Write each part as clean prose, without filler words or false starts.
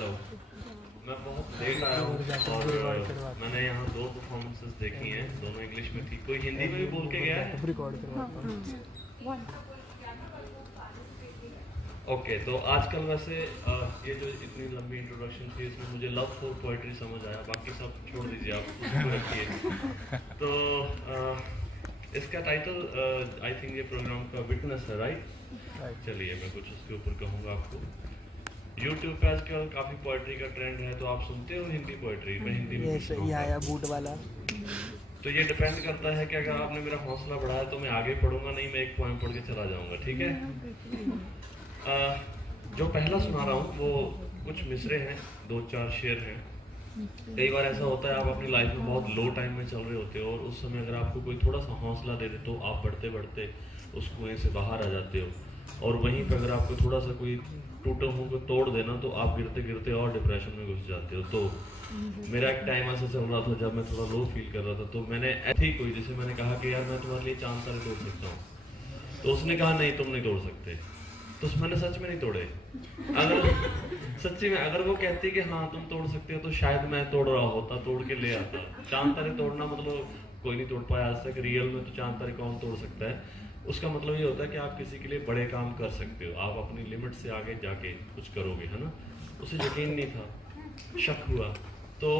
Hello, मैं बहुत late आया हूँ और मैंने यहाँ 2 परफॉर्मेंसेस देखी हैं, दोनों इंग्लिश में थी। कोई हिंदी में भी बोल के गया है? ओके, तो आजकल वैसे ये जो इतनी लंबी इंट्रोडक्शन थी इसमें मुझे लव फॉर पोइट्री समझ आया, बाकी सब छोड़ दीजिए, आप उसको रखिए। तो इसका टाइटल आई थिंक ये प्रोग्राम का विटनेस है, राइट? चलिए मैं कुछ उसके ऊपर कहूँगा आपको। यूट्यूब पे आजकल काफ़ी पोइट्री का ट्रेंड है, तो आप सुनते हो हिंदी पोइट्री? मैं हिंदी में ये आया बूट वाला। तो ये डिपेंड करता है कि अगर आपने मेरा हौसला बढ़ाया तो मैं आगे पढ़ूंगा, नहीं मैं एक पोएम पढ़ के चला जाऊंगा, ठीक है? जो पहला सुना रहा हूँ वो कुछ मिसरे हैं, 2-4 शेर हैं। कई बार ऐसा होता है आप अपनी लाइफ में बहुत लो टाइम में चल रहे होते हो और उस समय अगर आपको कोई थोड़ा सा हौसला दे दे तो आप बढ़ते बढ़ते उस कुएं से बाहर आ जाते हो, और वहीं पर अगर आपको थोड़ा सा कोई टूटे हुए को तोड़ देना तो आप गिरते गिरते और डिप्रेशन में घुस जाते हो। तो मेरा एक टाइम ऐसा चल रहा था जब मैं थोड़ा लो फील कर रहा था, तो मैंने ऐसे कोई जैसे मैंने कहा कि यार मैं तुम्हारे लिए चांद तारे तोड़ सकता हूँ, तो उसने कहा नहीं तुम नहीं तोड़ सकते, तो मैंने सच में नहीं तोड़े। अगर सच्ची में अगर वो कहती कि हाँ तुम तोड़ सकते हो तो शायद मैं तोड़ रहा होता, तोड़ के ले आता। चांद तारे तोड़ना मतलब कोई नहीं तोड़ पाया आज तक, रियल में तो चांद तारे कौन तोड़ सकता है? उसका मतलब ये होता है कि आप किसी के लिए बड़े काम कर सकते हो, आप अपनी लिमिट से आगे जाके कुछ करोगे, है ना? उसे यकीन नहीं था, शक हुआ, तो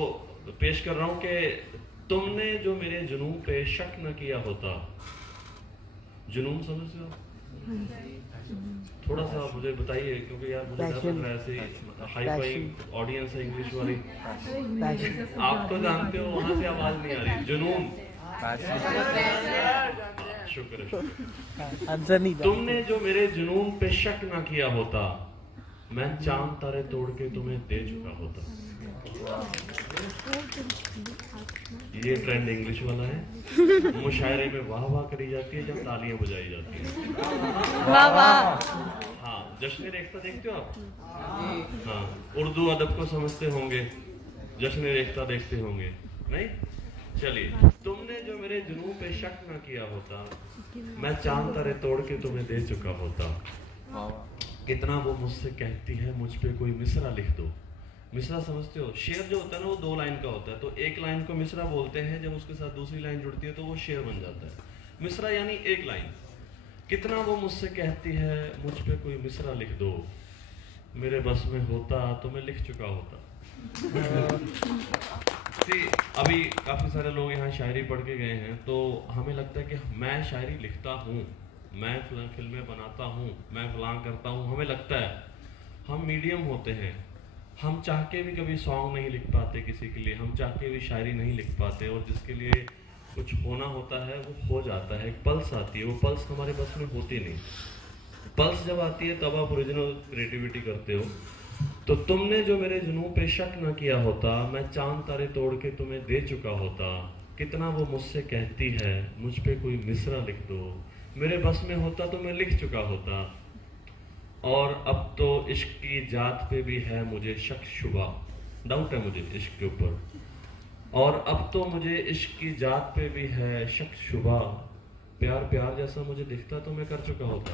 पेश कर रहा हूँ कि तुमने जो मेरे जुनून पे शक न किया होता। जुनून समझते हो? थोड़ा सा मुझे बताइए, क्योंकि यार मुझे डर लग रहा है, ऐसे हाई फाई ऑडियंस है इंग्लिश वाली, आप तो जानते हो वहां से आवाज नहीं आ रही। जुनून, शुक्र। तुमने जो मेरे जुनून पे शक ना किया होता, मैं चांद तारे तोड़ के तुम्हें दे चुका होता। ये ट्रेंड इंग्लिश वाला है। मुशायरे में वाह वाह करी जाती है जब तालियां बजाई जाती है। वाह वाह। हाँ, जश्न रेख्ता देखते हो आप? हाँ, उर्दू अदब को समझते होंगे, जश्न रेख्ता देखते होंगे, नहीं? चलिए, तुमने जो मेरे जुनून पे शक ना किया होता, मैं चांद तारे तोड़ के तुम्हें दे चुका होता। कितना वो मुझसे कहती है मुझ पे कोई मिसरा लिख दो। मिसरा समझते हो? शेर जो होता है ना वो 2 लाइन का होता है, तो एक लाइन को मिसरा बोलते हैं, जब उसके साथ दूसरी लाइन जुड़ती है तो वो शेर बन जाता है। मिसरा यानी एक लाइन। कितना वो मुझसे कहती है मुझ पे कोई मिसरा लिख दो, मेरे बस में होता तो मैं लिख चुका होता। अभी काफ़ी सारे लोग यहाँ शायरी पढ़ के गए हैं, तो हमें लगता है कि मैं शायरी लिखता हूँ, मैं फिल्में बनाता हूँ, मैं फलां करता हूँ। हमें लगता है हम मीडियम होते हैं, हम चाह के भी कभी सॉन्ग नहीं लिख पाते किसी के लिए, हम चाह के भी शायरी नहीं लिख पाते, और जिसके लिए कुछ होना होता है वो हो जाता है। एक पल्स आती है, वो पल्स हमारे बस में होती नहीं। पल्स जब आती है तब आप ओरिजिनल क्रिएटिविटी करते हो। तो तुमने जो मेरे जुनून पे शक न किया होता, मैं चांद तारे तोड़ के तुम्हें दे चुका होता। कितना वो मुझसे कहती है मुझ पे कोई मिसरा लिख दो, मेरे बस में होता तो मैं लिख चुका होता। और अब तो इश्क की जात पे भी है मुझे शक शुबा, डाउट है मुझे इश्क के ऊपर। और अब तो मुझे इश्क की जात पे भी है शक शुबा, प्यार प्यार जैसा मुझे दिखता तो मैं कर चुका होता।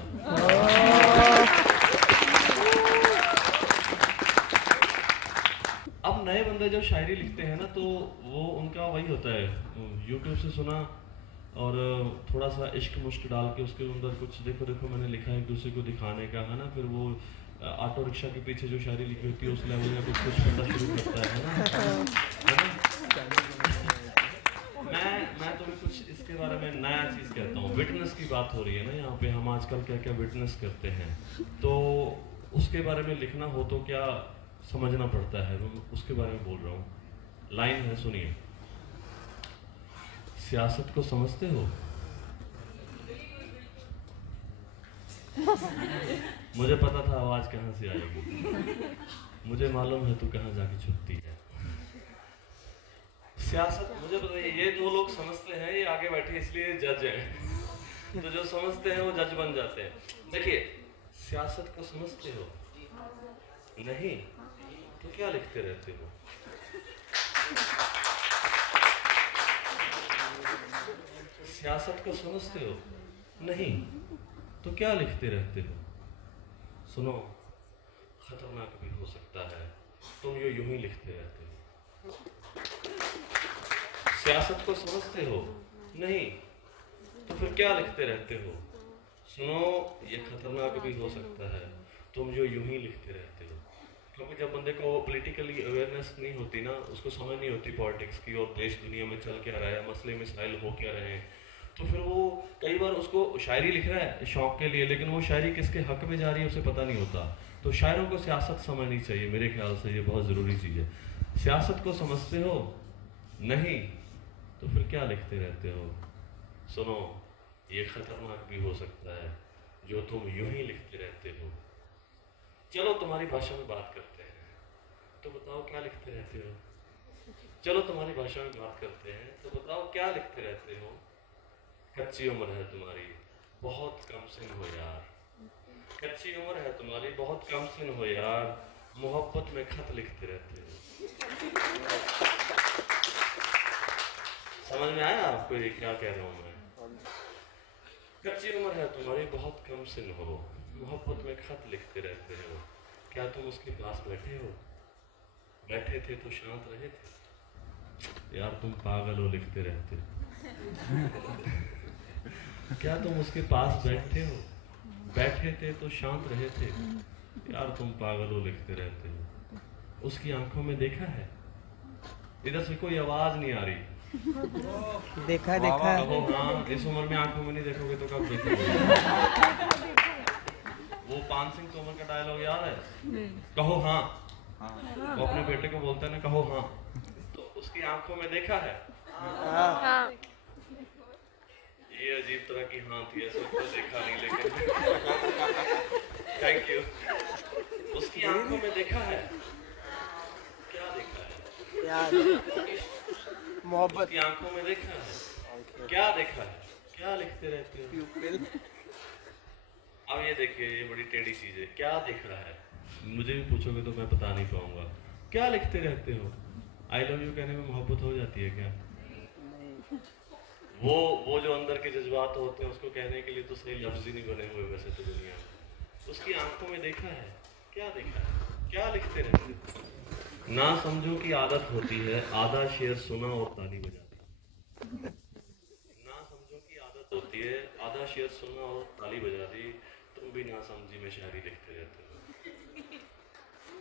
अब नए बंदे जब शायरी लिखते हैं ना तो वो उनका वही होता है, यूट्यूब से सुना और थोड़ा सा इश्क मुश्क डाल के उसके अंदर कुछ देखो देखो मैंने लिखा है एक दूसरे को दिखाने का, है ना? फिर वो ऑटो रिक्शा के पीछे जो शायरी लिखी होती है उस लेवल में कुछ कुछ करना शुरू करता है ना? मैं तुम्हें कुछ इसके बारे में नया चीज़ कहता हूँ। विटनेस की बात हो रही है ना यहाँ पे, हम आजकल क्या क्या विटनेस करते हैं, तो उसके बारे में लिखना हो तो क्या समझना पड़ता है, मैं उसके बारे में बोल रहा हूँ। लाइन है, सुनिए। सियासत को समझते हो? मुझे पता था आवाज कहाँ से आएगी, मुझे मालूम है तू कहाँ जाके छुपती है। सियासत मुझे पता है, ये 2 लोग समझते हैं, ये आगे बैठे इसलिए जज हैं, तो जो समझते हैं वो जज बन जाते हैं। देखिए, सियासत को समझते हो? नहीं तो क्या लिखते रहते हो? सियासत को समझते हो? नहीं तो क्या लिखते रहते हो? सुनो, खतरनाक भी हो सकता है, तुम यूं ही लिखते रहते हो। सियासत को समझते हो? नहीं, तो फिर क्या लिखते रहते हो? सुनो, ये खतरनाक भी हो सकता है, तुम यूं ही लिखते रहते हो। क्योंकि जब बंदे को पॉलिटिकली अवेयरनेस नहीं होती ना, उसको समझ नहीं होती पॉलिटिक्स की और देश दुनिया में चल क्या रहा है, मसले मिसाइल हो क्या रहे हैं, तो फिर वो कई बार उसको शायरी लिख रहा है शौक के लिए, लेकिन वो शायरी किसके हक में जा रही है उसे पता नहीं होता। तो शायरों को सियासत समझनी चाहिए, मेरे ख्याल से ये बहुत ज़रूरी चीज़ है। सियासत को समझते हो? नहीं, तो फिर क्या लिखते रहते हो? सुनो, ये खतरनाक भी हो सकता है, जो तुम यूं ही लिखते रहते हो। चलो तुम्हारी भाषा में बात करते हैं, तो बताओ क्या लिखते रहते हो? चलो तुम्हारी भाषा में बात करते हैं, तो बताओ क्या लिखते रहते हो? कच्ची उम्र है तुम्हारी, बहुत कम सिन हो यार। कच्ची उम्र है तुम्हारी, बहुत कम सिन हो यार, मोहब्बत में खत लिखते रहते हो। समझ में आया आपको ये क्या कह रहा हूँ मैं? कच्ची उम्र है तुम्हारी, बहुत कम सिन हो, मोहब्बत में खत लिखते रहते हो। क्या तुम उसके पास बैठे हो? बैठे थे तो शांत रहे थे यार, तुम पागल हो लिखते रहते हो। क्या तुम उसके पास बैठे हो? बैठे थे तो शांत रहे थे यार, तुम पागल हो लिखते रहते हो। उसकी आंखों में देखा है? इधर से कोई आवाज नहीं आ रही। देखा देखा कहो हाँ, इस उम्र में आंखों में नहीं देखोगे तो कब देखोगे? वो पान सिंह तोमर का डायलॉग याद है? कहो हाँ। वो अपने बेटे को बोलता है ना, कहो हाँ, तो उसकी आंखों में देखा है? हाँ। ये अजीब तरह की हाँ थी, ऐसा तो देखा नहीं, लेकिन थैंक यू। उसकी आंखों में देखा है? क्या देखा है? प्यार, मोहब्बत की आंखों में देखा है? क्या देखा है? क्या लिखते रहते हो? अब ये देखिए, ये बड़ी टेढ़ी चीज है। क्या दिख रहा है? मुझे भी पूछोगे तो मैं बता नहीं पाऊंगा। क्या लिखते रहते हो? आई लव यू कहने में मोहब्बत हो जाती है क्या? वो जो अंदर के जज्बात होते हैं उसको कहने के लिए तो सही लफ्ज ही नहीं बने हुए वैसे तो दुनिया में। उसकी आंखों में देखा है? क्या देखा है? क्या लिखते रहते हो? ना समझो की आदत होती है, आधा शेर सुना और ताली बजा दी। ना समझो की आदत होती है, आधा शेर सुना और ताली बजा दी। तुम भी ना समझी में शायरी लिखते रहते हो।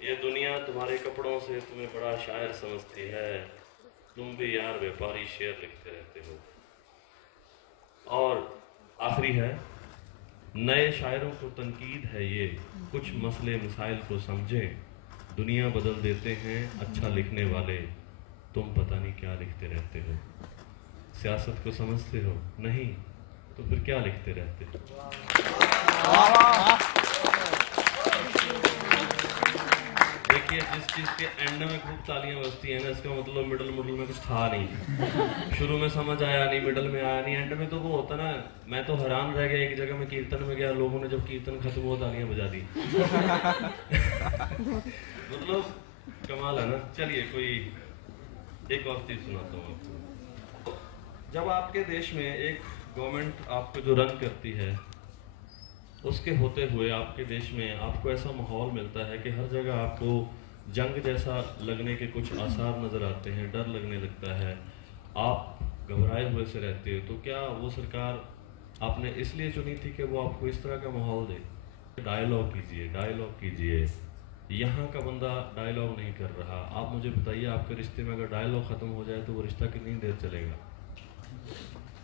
ये दुनिया तुम्हारे कपड़ों से तुम्हें बड़ा शायर समझती है, तुम भी यार व्यापारी शेर लिखते रहते हो। और आखिरी है, नए शायरों को तनकीद है ये, कुछ मसले मिसाइल को समझें, दुनिया बदल देते हैं अच्छा लिखने वाले, तुम पता नहीं क्या लिखते रहते हो। सियासत को समझते हो? नहीं, तो फिर क्या लिखते रहते हो? देखिए, जिस चीज के एंड में खूब तालियां बजती है ना, इसका मतलब मिडल में कुछ था नहीं। शुरू में समझ आया नहीं, मिडल में आया नहीं, एंड में तो वो होता ना। मैं तो हैरान रह गया, एक जगह में कीर्तन में गया, लोगों ने जब कीर्तन खत्म हुआ तालियां बजा दी। मतलब कमाल है ना। चलिए कोई एक और चीज सुनाता हूँ आपको। जब आपके देश में एक गवर्नमेंट आपको जो रन करती है, उसके होते हुए आपके देश में आपको ऐसा माहौल मिलता है कि हर जगह आपको जंग जैसा लगने के कुछ आसार नज़र आते हैं, डर लगने लगता है, आप घबराए हुए से रहते हो, तो क्या वो सरकार आपने इसलिए चुनी थी कि वो आपको इस तरह का माहौल दे? डायलॉग कीजिए, डायलॉग कीजिए। यहाँ का बंदा डायलॉग नहीं कर रहा। आप मुझे बताइए, आपके रिश्ते में अगर डायलॉग ख़त्म हो जाए तो वो रिश्ता कितनी देर चलेगा?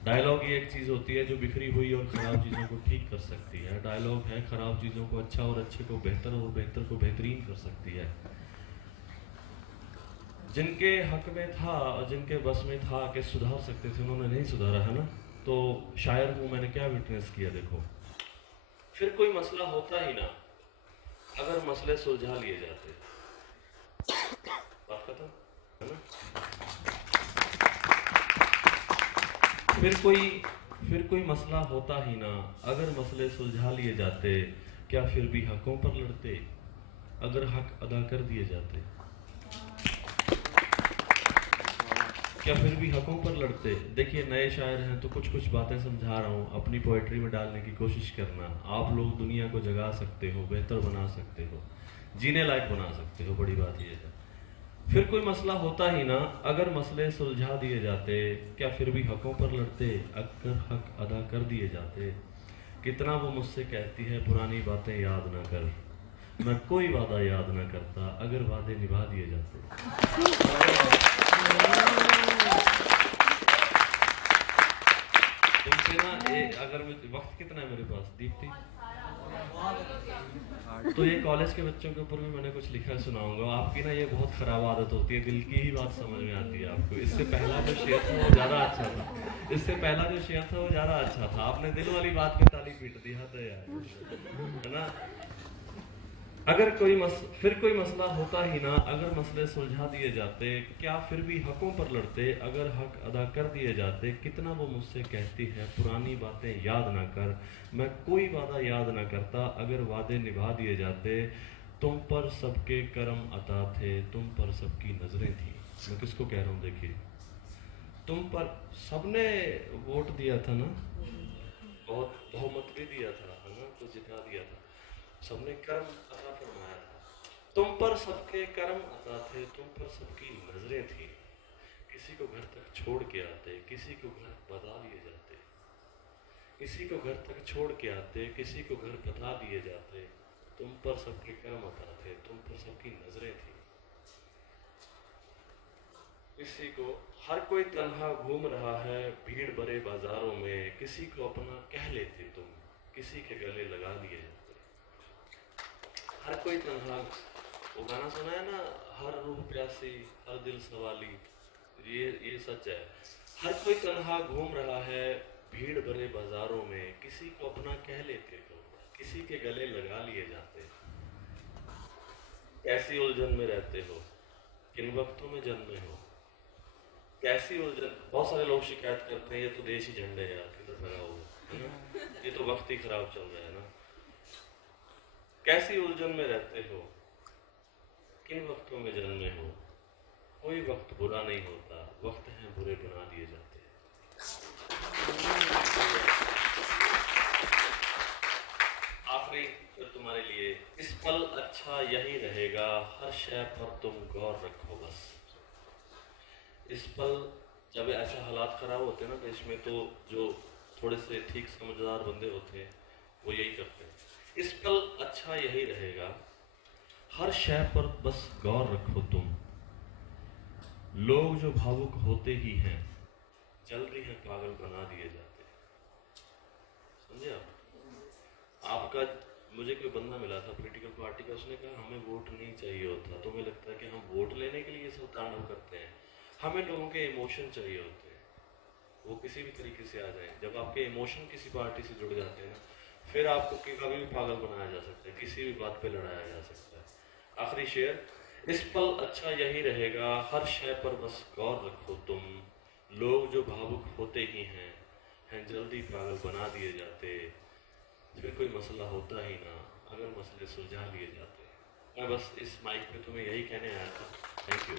डायलॉग ये एक चीज़ होती है जो बिखरी हुई और ख़राब चीज़ों को ठीक कर सकती है। डायलॉग है ख़राब चीज़ों को अच्छा और अच्छे को बेहतर और बेहतर को बेहतरीन कर सकती है। जिनके हक में था और जिनके बस में था कि सुधार सकते थे, उन्होंने नहीं सुधारा, है ना। तो शायर को मैंने क्या विटनेस किया, देखो। फिर कोई मसला होता ही ना अगर मसले सुलझा लिए जाते। बात खत्म, है ना। फिर कोई मसला होता ही ना अगर मसले सुलझा लिए जाते। क्या फिर भी हकों पर लड़ते अगर हक अदा कर दिए जाते? क्या फिर भी हकों पर लड़ते? देखिए, नए शायर हैं तो कुछ कुछ बातें समझा रहा हूँ, अपनी पोएट्री में डालने की कोशिश करना। आप लोग दुनिया को जगा सकते हो, बेहतर बना सकते हो, जीने लायक बना सकते हो, बड़ी बात यह है। फिर कोई मसला होता ही ना अगर मसले सुलझा दिए जाते, क्या फिर भी हकों पर लड़ते अगर हक अदा कर दिए जाते। कितना वो मुझसे कहती है पुरानी बातें याद ना कर, मैं कोई वादा याद ना करता अगर वादे निभा दिए जाते। तुमसे ना अगर वक्त कितना है मेरे पास दीप्ति, तो ये कॉलेज के बच्चों के ऊपर भी मैंने कुछ लिखा सुनाऊंगा। आपकी ना ये बहुत खराब आदत होती है, दिल की ही बात समझ में आती है आपको। इससे पहला जो शेयर था वो ज्यादा अच्छा था, इससे पहला जो शेयर था वो ज्यादा अच्छा था। आपने दिल वाली बात पे ताली पीट दी, हद है यार, है ना। अगर फिर कोई मसला होता ही ना अगर मसले सुलझा दिए जाते, क्या फिर भी हकों पर लड़ते अगर हक अदा कर दिए जाते। कितना वो मुझसे कहती है पुरानी बातें याद ना कर, मैं कोई वादा याद ना करता अगर वादे निभा दिए जाते। तुम पर सबके कर्म अता थे, तुम पर सबकी नजरें थी। मैं किसको कह रहा हूँ देखिए, तुम पर सबने वोट दिया था ना, बहुत बहुमत भी दिया था, है ना, तो जिता दिया था, सबने कर्म अता फरमाया था। तुम पर सबके कर्म अता थे, तुम पर सबकी नजरें थी। किसी को घर तक छोड़ के आते, किसी को घर बता दिए जाते। किसी को घर तक छोड़ के आते, किसी को घर बता दिए जाते। तुम पर सबके कर्म अता थे, तुम पर सबकी नजरें थी। किसी को हर कोई तन्हा घूम रहा है भीड़ भरे बाजारों में, किसी को अपना कह लेते तुम, किसी के गले लगा लिए जाते। हर कोई तन्हा, वो गाना सुना है ना, हर रूह प्यासी हर दिल सवाली, ये सच है। हर कोई तन्हा घूम रहा है भीड़ भरे बाजारों में, किसी को अपना कह लेते तो किसी के गले लगा लिए जाते। कैसी उलझन में रहते हो, किन वक्तों में जन्मे हो, कैसी उलझन। बहुत सारे लोग शिकायत करते हैं ये तो देशी झंडे है यार, किधर लगा हुआ है ना, ये तो वक्त ही खराब चल रहा है ना। कैसी उलझन में रहते हो, किन वक्तों में जन्मे हो, कोई वक्त बुरा नहीं होता, वक्त है बुरे बना दिए जाते हैं। आखिरी फिर तुम्हारे लिए, इस पल अच्छा यही रहेगा, हर शय पर तुम गौर रखो बस। इस पल जब ऐसे हालात खराब होते हैं ना देश में, तो जो थोड़े से ठीक समझदार बंदे होते हैं वो यही करते हैं, इस पल अच्छा यही रहेगा, हर शय पर बस गौर रखो तुम। लोग जो भावुक होते ही हैं जल्दी है पागल बना दिए जाते। समझे आप? आपका मुझे कोई बंदा मिला था पॉलिटिकल पार्टी का, उसने कहा हमें वोट नहीं चाहिए होता। तो मुझे लगता है कि हम वोट लेने के लिए सब तांडव करते हैं, हमें लोगों के इमोशन चाहिए होते हैं, वो किसी भी तरीके से आ जाए। जब आपके इमोशन किसी पार्टी से जुड़ जाते हैं ना, फिर आपको कभी भी पागल बनाया जा सकता है, किसी भी बात पे लड़ाया जा सकता है। आखिरी शेर, इस पल अच्छा यही रहेगा, हर शय पर बस गौर रखो तुम। लोग जो भावुक होते ही हैं जल्दी पागल बना दिए जाते। फिर कोई मसला होता ही ना अगर मसले सुलझा लिए जाते। मैं बस इस माइक पे तुम्हें यही कहने आया था। Thank you.